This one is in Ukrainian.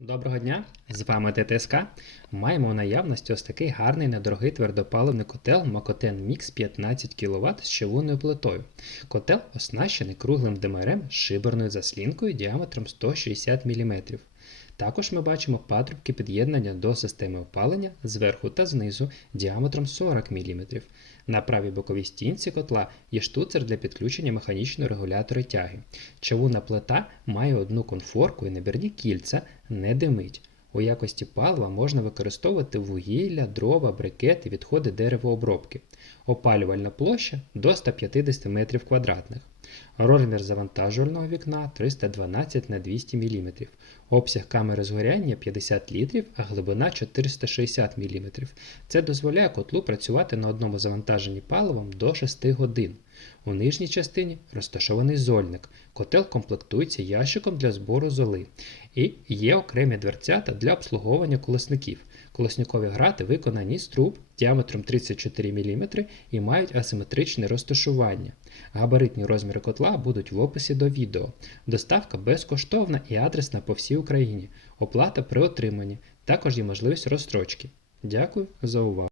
Доброго дня! З вами ТТСК. Маємо у наявності ось такий гарний недорогий твердопаливний котел Макотен Mix 15 кВт з чавунною плитою. Котел оснащений круглим ДМРМ з шиберною заслінкою діаметром 160 мм. Також ми бачимо патрубки під'єднання до системи опалення зверху та знизу діаметром 40 мм. На правій боковій стінці котла є штуцер для підключення механічного регулятора тяги. Човунна плита має одну конфорку і набірні кільця, не димить. У якості палива можна використовувати вугілля, дрова, брикети, відходи деревообробки. Опалювальна площа до 150 м2. Розмір завантажувального вікна 312 на 200 мм. Обсяг камери згоряння 50 літрів, а глибина 460 мм. Це дозволяє котлу працювати на одному завантаженні паливом до 6 годин. У нижній частині розташований зольник. Котел комплектується ящиком для збору золи. І є окремі дверцята для обслуговування колесників. Колесникові грати виконані з труб діаметром 34 мм і мають асиметричне розташування. Габаритні розміри котла будуть в описі до відео. Доставка безкоштовна і адресна по всій Україні. Оплата при отриманні. Також є можливість розстрочки. Дякую за увагу.